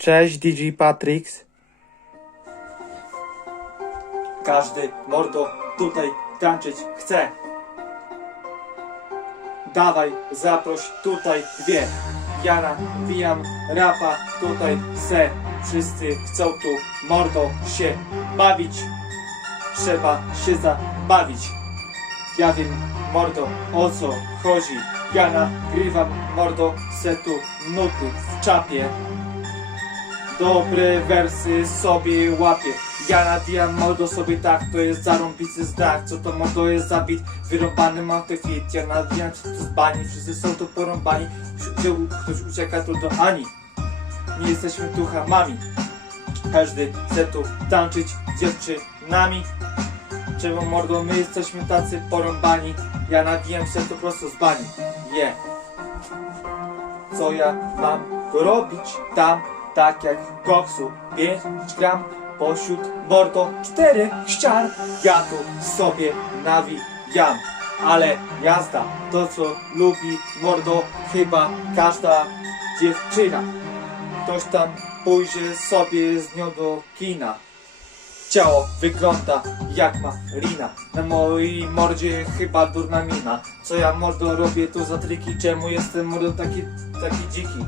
Cześć DJ Patrix. Każdy mordo tutaj tańczyć chce. Dawaj, zaproś tutaj dwie. Ja nawijam rapa tutaj se. Wszyscy chcą tu mordo się bawić. Trzeba się zabawić. Ja wiem mordo o co chodzi. Ja nagrywam mordo setu nuty w czapie. Dobre wersy sobie łapię. Ja nawijam mordo sobie tak To jest zarąbisty znak. Co to mordo jest za bit Wyrąbany mam te fit Ja nawijam się tu z bani Wszyscy są tu porąbani. Gdzie ktoś ucieka tu do Ani. Nie jesteśmy tu hamami. Każdy chce tu tańczyć dziewczynami. Czemu mordo my jesteśmy tacy porąbani. Ja nawijam się tu prosto z bani Yeah co ja mam robić tam, tak jak koksu 5 gram pośród mordo czterech ścian. Ja tu sobie nawijam ale jazda to co lubi mordo chyba każda dziewczyna. Ktoś tam pójdzie sobie z nią do kina. Ciało wygląda jak ma lina Na mojej mordzie chyba durna mina. Co ja mordo robię tu za triki. Czemu jestem mordo taki, taki dziki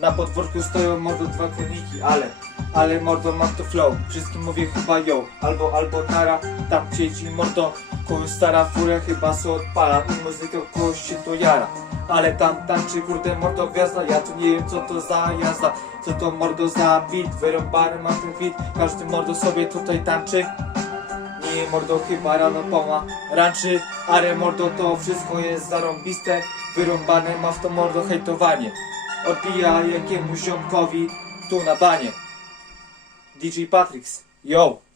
Na podwórku stoją mordo dwa króliki Ale, ale mordo mam to flow. Wszystkim mówię chyba yo Albo, albo nara Tam siedzi mordo. Kogoś stara fura chyba se odpala I muzyka kogoś się to jara. Ale tam tańczy kurde mordo gwiazda Ja tu nie wiem co to za jazda. Co to mordo za beat Wyrąbany mam ten fit Każdy mordo sobie tutaj tańczy. Nie mordo chyba rano poma Ranczy Ale mordo to wszystko jest zarąbiste. Wyrąbane ma w to mordo hejtowanie Odbija jakiemuś ziomkowi Tu na banie. DJ Patrix Yo